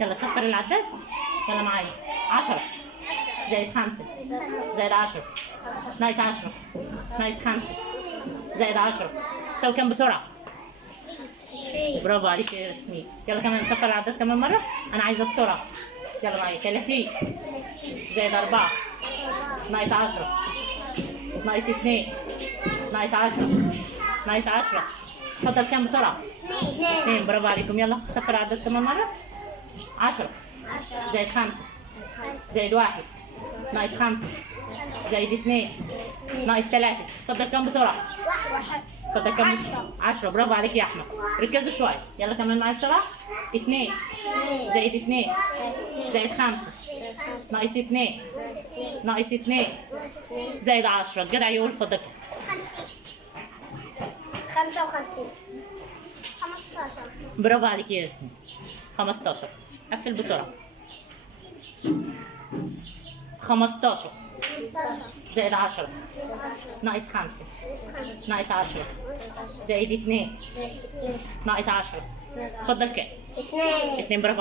يلا صفر العداد. يلا معايا 10 زائد 5 زائد 10 ناقص 10 ناقص 5 زائد 10 تساوي كام بسرعة؟ 20. برافو عليك يا ياسمين. يلا كمان نصفر العداد كمان مرة. أنا عايزة بسرعة. يلا معايا 30 زائد 4 ناقص 10 ناقص 2 ناقص 10 ناقص 10 اتفضل كام بسرعة؟ 2. برافو عليكم. يلا صفر العداد كمان مرة. 10 زائد 5 زائد 1 ناقص 5 زائد 2 ناقص 3 اتفضل كام بسرعة؟ 1. اتفضل كام؟ 10. برافو عليك يا أحمد. ركزوا شوية. يلا كمان معايا بسرعة. 2 زائد 2 زائد 5 ناقص 2 ناقص 2 زائد 10. الجدع يقول اتفضل. 55. 15. برافو عليك يا ياسمين. 15. قفل بسرعة. 15 زائد 10 ناقص 5 ناقص 10 زائد 2 ناقص 10 اتفضل كام؟ 2. 2. برافو